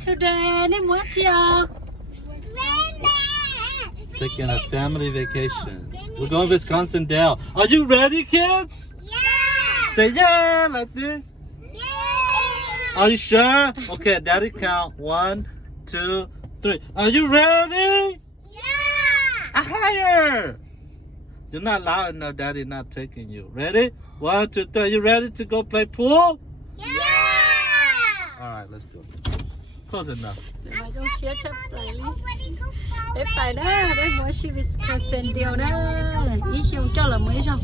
today? Name what ya? Taking a family vacation. We're going to Wisconsin Dells. Are you ready, kids? Yeah! Say yeah like this. Yeah! Are you sure? Okay, Daddy count 1, 2, 3. Are you ready? Yeah! Higher! You're not loud enough, Daddy not taking you. Ready? 1, 2, 3. You ready to go play pool? Yeah! All right, let's go. Close enough. Mày con xía chấp lại đi. Để phải đó, để mỗi sự Wisconsin điều đó. Ý xong cho là mới xong.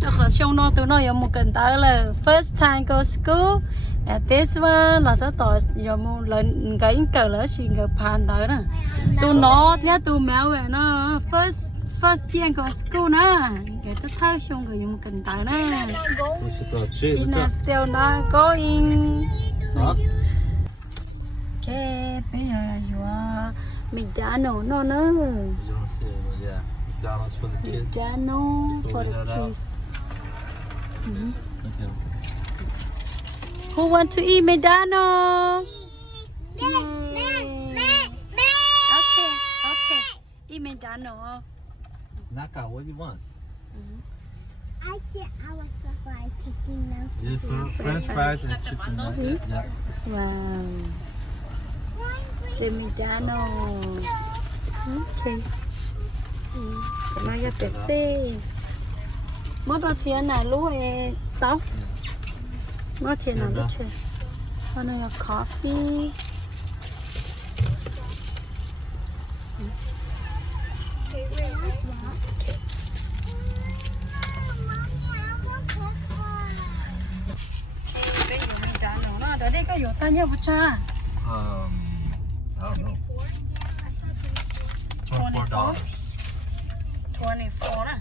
Cho họ xong nó tụi nó có một cần tới là first time go school. At this one là nó tỏ có một lần cái cờ là sự người phản tới đó. Tụi nó theo tụi mèo về nó first year go school nè. Cái tôi thấy xong rồi một cần tới nè. What's it called? Gee, what's Tina up? still not going. Huh? Ok, bây giờ là vừa McDonald's nó nữa. You don't see it, but yeah. McDonald's for the kids. McDonald's for the kids. Okay. Who want to eat McDonald's? Okay, okay. Eat McDonald's. Naka, what do you want? I said I was the fried chicken now. Yeah, French fries and chicken nugget. Yeah. Wow. The McDonald's. Okay. Cái này cái xe. Mất bao tiền này lúa tao. Mất tiền nào lúa chơi. Cái này là coffee. Cái gì McDonald's nó ở đây có nhiều ta nhiều cha. I don't know. $24. 24 nè.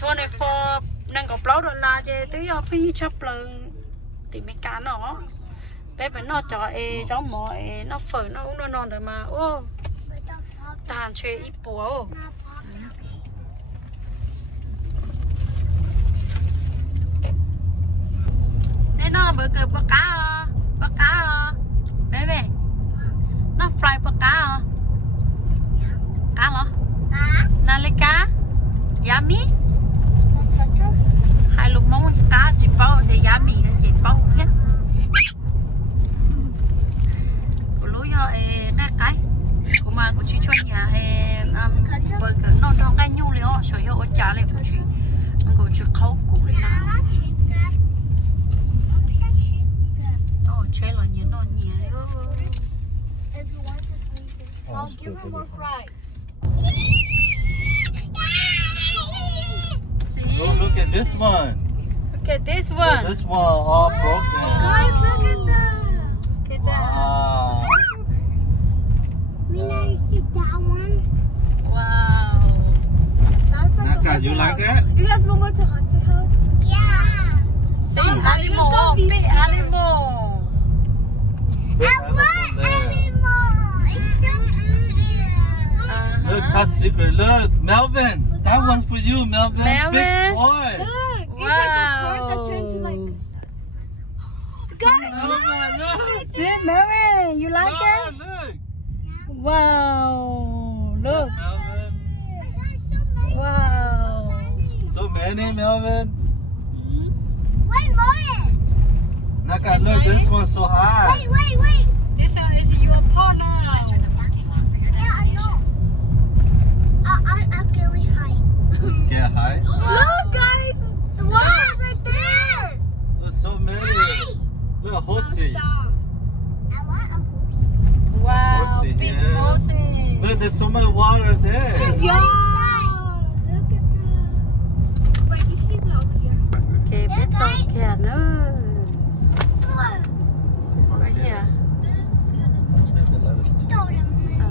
24 năng có bao đô la chứ tới giờ phải chấp là thì mấy cá nó bé vẫn nó cho giống mỏ nó phở nó uống nó non rồi mà ô tàn chơi ít bùa đây nó vừa cười bắt cá bé bé nó fry bắt cá hả nà lấy cá yummy hai lục mông cá chỉ bao để yummy chỉ bao nhé của lúa do bé cái của mà của chị cho nhà bởi cái nó trong cái nhung liễu sở hữu ở trả lại của chị khâu củ đi nào chế là những non nhẹ đấy I'll give her more fries. Oh, look at this one. Look at this Look, one. this one all broken. Guys, look at that. Look at that. Wow. We need to see that one. Wow. That's like Naka, you like that? You guys want to go to haunted house? Yeah. See, animal, big animal. Big I animal want there. animal. It's so cute. Look, top secret. Look, Melvin. That one's for you, Melvin. Melvin. Big toy. Look, it's Wow. like a card that turns to like. Guys, Melvin, look. See, Mary, you like Look, it? look. Wow. Look. Melvin. Wow. So many, Melvin. Wait, more. Naka, look, this one's so high. Wait. This one is your partner. Yeah, I know. I'm really high. You scared high? Look, guys. The water's right there. There's so many. Look, a horsey. I want a horse. Wow. Horsey, Big yeah. horsey. Look, there's so much water there. Yeah. Look at that. Wait, you see that over here? Okay, biết xong kìa nữa. Right here.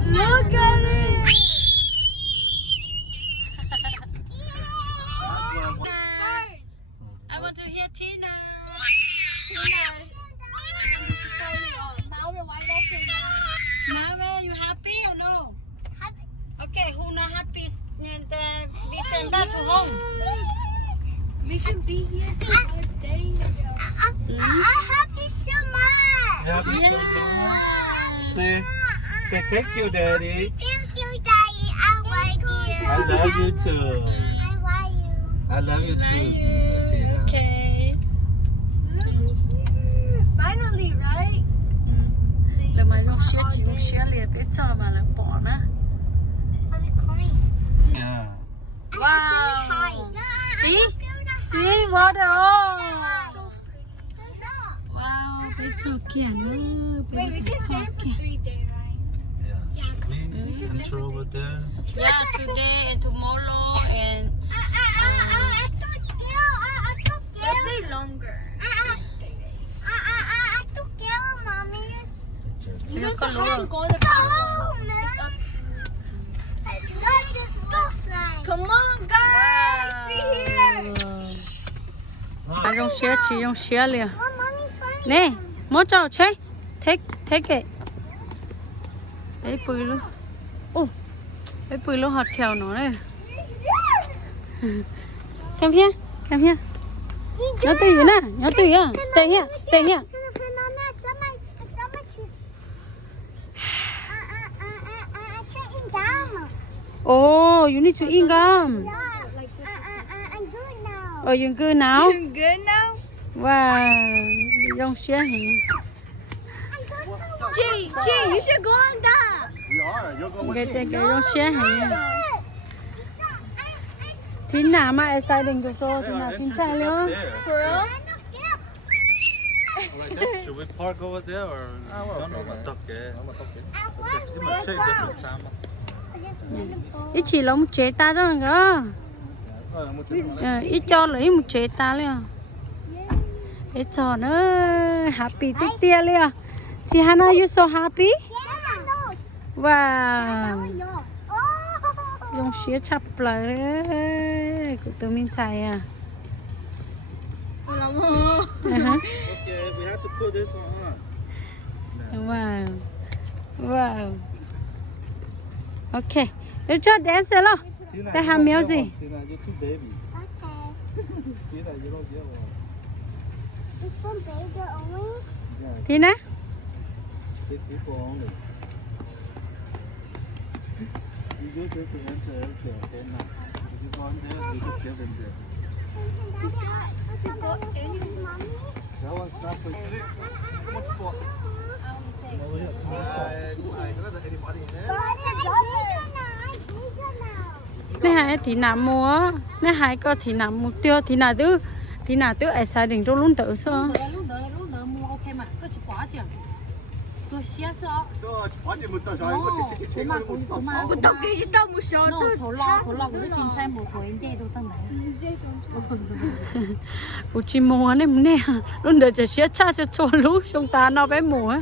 Look at it. I want to hear Tina. Mama, you happy or no? Happy. Okay, who not happy? Then we send back to home. We can be here for a day. I'm happy so much. Happy so much. Say thank you, Daddy. Thank you, Daddy. I like you. I love you too. I like you. I love you too. Tina. Okay. Finally, right? Là mà dùng xe chỉ dùng xe liền biết cho mà là bỏ nè. Yeah. Wow. See water. Wow, biết cho kìa nữa. Wait, we can stay for 3 days, right? Yeah. Should we enter over there? Yeah, today and tomorrow and I took you. Let's stay longer. I took you, mommy. You guys don't have to go in the car. It's up to you. I love this bus line. Come on, guys. Stay here. à dùng xe chỉ dùng xe liền. Oh, mommy, fine. Nè, muốn cho chơi. Take it. Đấy bự luôn. Ô, đấy bự luôn hot trèo nó đây. Come here. Nhớ tùy nè, Stay here. Oh, you need to eat gum. I'm good now. Oh, you good now? You good now? Wow, dùng xe hả? Jay, you should go on that. Cái dùng xe hả? Thì nào mà exciting cái số thì nào chính trai luôn. For real? Should we park over there or don't know what okay? It might take different time. Ít chỉ là một chế ta thôi cơ. Ít cho lấy một chế ta luôn. Ít cho nữa happy tích tia luôn. See Hannah, you so happy? Wow. Dùng xe chập lại của tụi mình xài à. Okay, we have to put this one on. Wow. Okay. Để cho dance lo. Để ham music. Tina, you're too baby. Okay. Tina, you don't get one. It's for baby only? Yeah, Tina? 6 people only. You just have to enter everything. If you go in there, you just get in there. To go in, mommy? That one's not for you. Nè hai thì nằm mua, nè hai có thì nằm mục tiêu thì nào tứ ai sai đình luôn tự sao? Lúc đó mua ok mà, có chỉ quá chưa? Tôi xé sao? Cô tao kêu chứ tao một số tôi thổ lò cái chín trai một tuổi đây đâu tao này. Cô chỉ mua này nè, luôn đợi chờ xé cha cho lú chúng ta nó bé mua.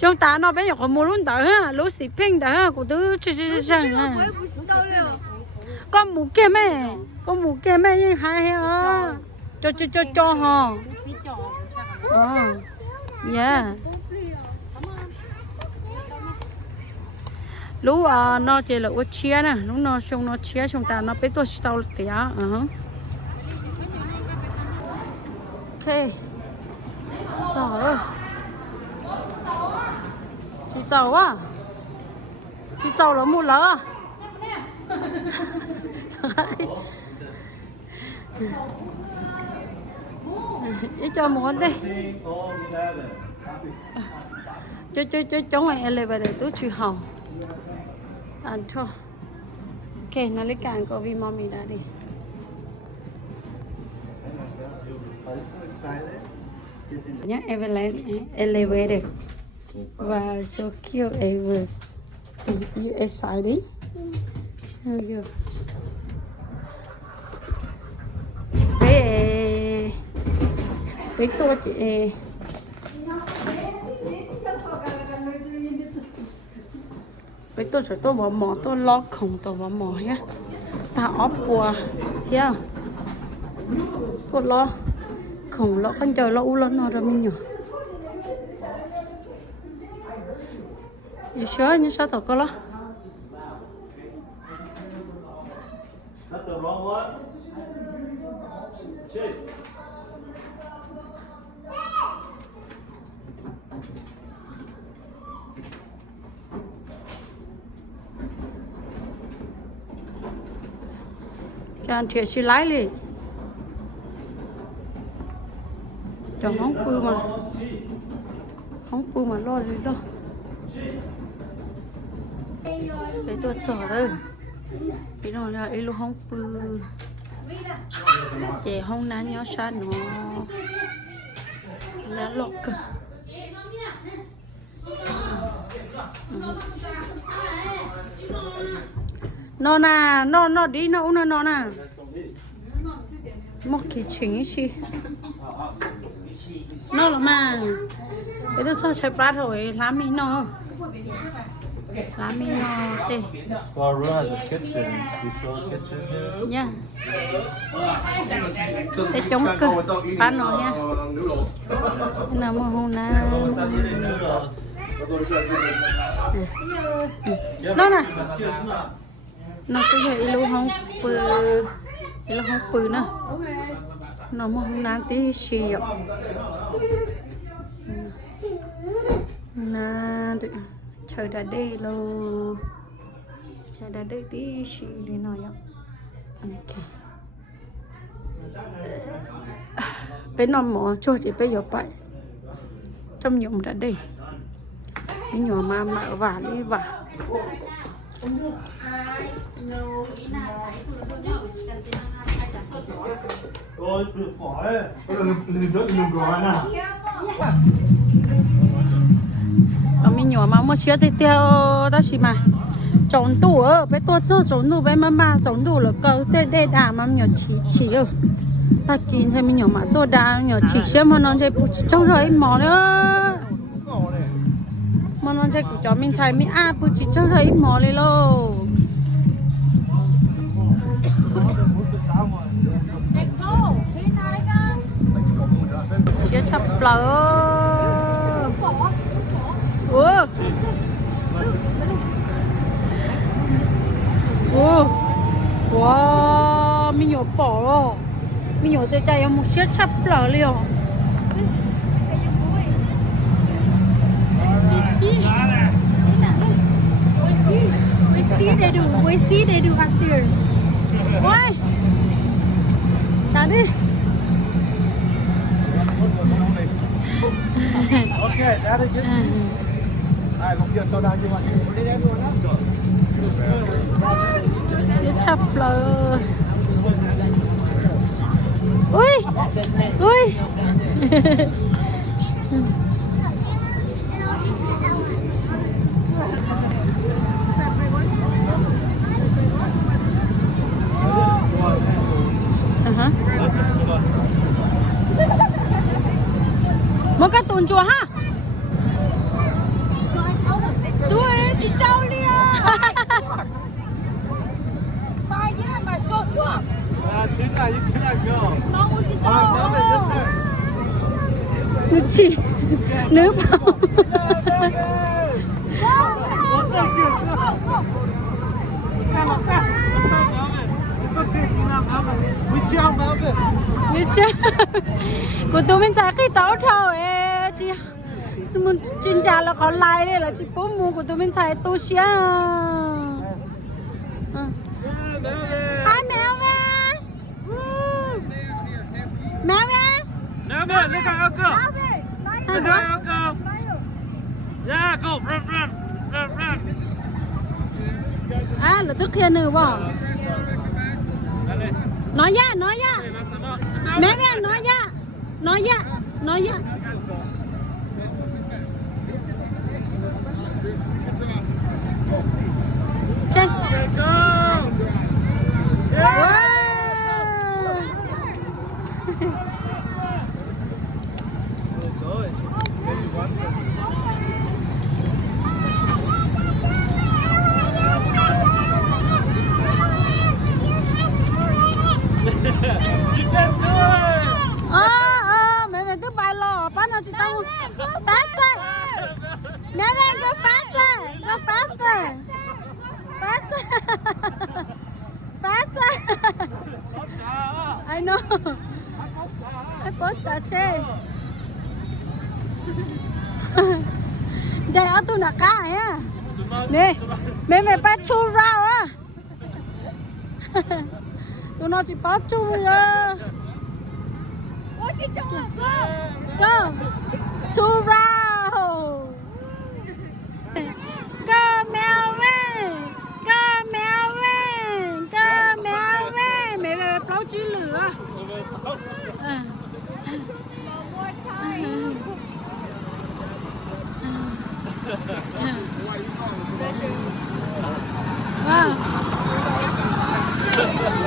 Chúng ta nó bé nhỏ mua luôn đỡ ha, lú xì pink đỡ ha, cô tứ chứ chẳng ha. Con mù kia mẹ nhưng hai ha. Cho ha. Yeah. Lú nó chỉ là chia nè, lúc nó xong nó chia chúng ta nó bé tôi tao tía. Ok. Rồi. Chị cháu à? Chị cháu là mua lỡ à? Chị cho một con đi. Cho ngoài elevator tôi chịu hỏng. Ăn cho. Ok, nó lấy càng có vì mommy đã đi. Nhá, elevator. Wow, so cute ever. You excited? There you go. Bé tôi chị. Bé tôi phải tôi bỏ mỏ tôi lo không tôi bỏ mỏ nhá. Ta ốp bùa, thấy không? Tôi lo không lo con chờ lo u lo nó rồi mình nhở. You sure? You sure có lo? Is that the wrong one? Shit. cho anh thiệt xí lái đi cho không bự mà lo đi đó cái tôi chở đây cái đó là ít lúc không bự chị không nán nhớ sát nó lá lọc cơ nó nè nó đi nó nè một cái chuyện gì nó là mà cái đó cho chạy bát rồi làm gì nó tê Well, room has a kitchen. You saw a kitchen here? nha cái chống cơ bán nó nha nào mà hôm nay nó nè nó cứ vậy luôn không bự nữa nó mà hôm nay tí xì ạ nè trời đã đi luôn trời đã đi tí xì đi nói ạ ok bên nó mỏ cho chị bây giờ vậy trong nhung đã đi cái nhỏ mà mở vào đi vào Ôi, khỏi. Đừng gọi nè. Mình nhỏ mà mua xe thì theo đó xí mà trốn tủ ở bé tôi cho trốn tủ bé mà trốn tủ là cơ tê đà mà nhỏ chỉ ở ta kín thấy mình nhỏ mà tôi đà nhỏ chỉ xem mà nó chơi trong rồi mỏ nữa mà nó chơi của chó mình xài mình bự chỉ trong rồi mỏ lên lô xe chập lỡ wow mình nhỏ bỏ rồi mình nhỏ tới đây một chiếc chắp lở liền we see they do back there ôi ta đi Okay, that is good. Ai cũng chưa cho đang như vậy. Đi đây luôn á. chiếc chắp lở ui một cái tuần chùa ha对，去找你啊！把爷们说说， Chính là những cái này cơ. 当我知道。 nữ chỉ nữ bảo nữ chỉ của tôi mình xài cái táo thôi chị mình chuyên gia là còn lại đây là chị bố mua của tôi mình xài tôi xia hai mèo về mèo về Now man, look at Uncle. Look at Uncle. Yeah, go run. là tức kia nữa bỏ nói ra mẹ nói ra okay. Go. Wow. Mẹ cứ bài lo, bắt nó chỉ tao faster. Mẹ go faster. I know. I bought chache. Đây ở tôi là cá nha. Nè, mẹ bắt chu rau á. tụi nó chỉ bắt chung rồi. Go. Two round. Go mèo về. Go mèo về. Go mèo về. Mẹ về bao chí lửa. Wow.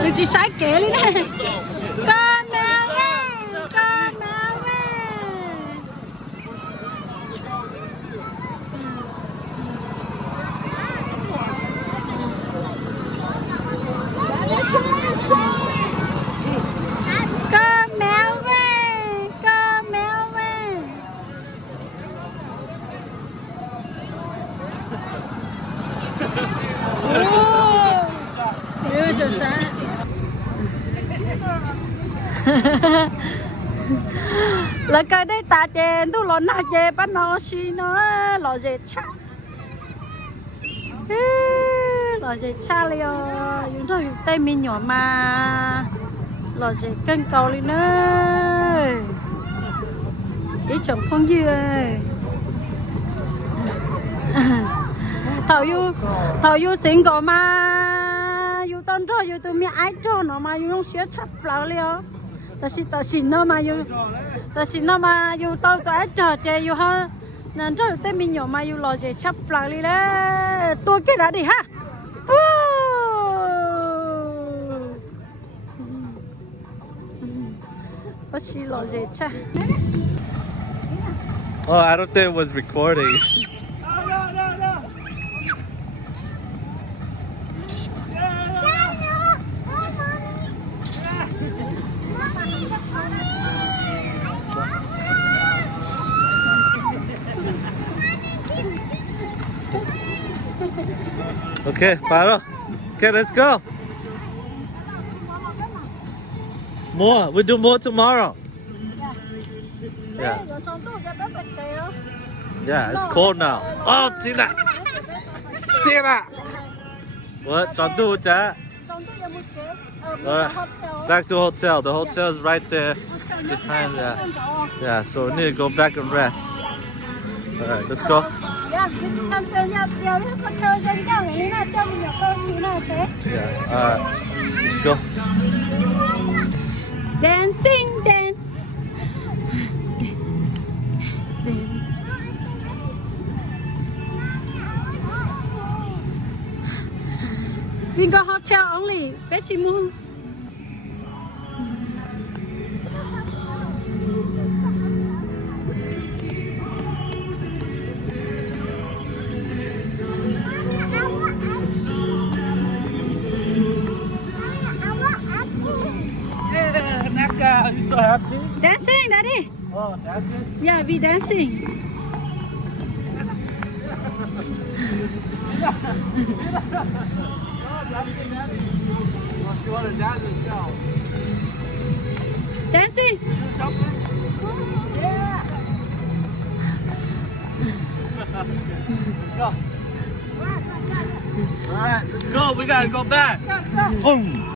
Đừng chỉ sai kế đi nè. Con mèo về. Con mèo về. Con mèo về. Con mèo về. Yêu cho sáng. Là cái đấy ta chèn tu lo na chè bắt nó xí nó lo dễ cha. Lo dễ cha liền, chúng tôi tay mình nhỏ mà lo dễ cân cầu lên nữa. Cái chồng không dư. Thầu yêu sinh cổ mà yêu tôn cho yêu tụi mình ai cho nó mà yêu không xé chấp lại liền. Ta xin nó mà yêu tao ai cho chơi yêu ha nên cho tụi mình nhỏ mà yêu lo chơi chấp lại đi đấy tôi cái đã đi ha. Xin lo chơi cha. Oh, I don't think it was recording. Okay, Paro. Okay, let's go. More. We'll do more tomorrow. Yeah. Yeah, it's cold now. Oh, Tina. Tina. What? Chandu cha? Back to hotel. The hotel is right there behind that. Yeah, so we need to go back and rest. Alright, let's go. Yeah, Wisconsin có chơi dân cao này là cho mình nhỏ con như này thế. Yeah, alright. Let's go. Dancing, dance. We go hotel only. Betty Moon. I'm so happy. Dancing, Daddy. Oh, dancing? Yeah, we dancing. You want to dance yourself? Dancing. Yeah. Let's go. Alright, let's go. We gotta go back. Go. Boom.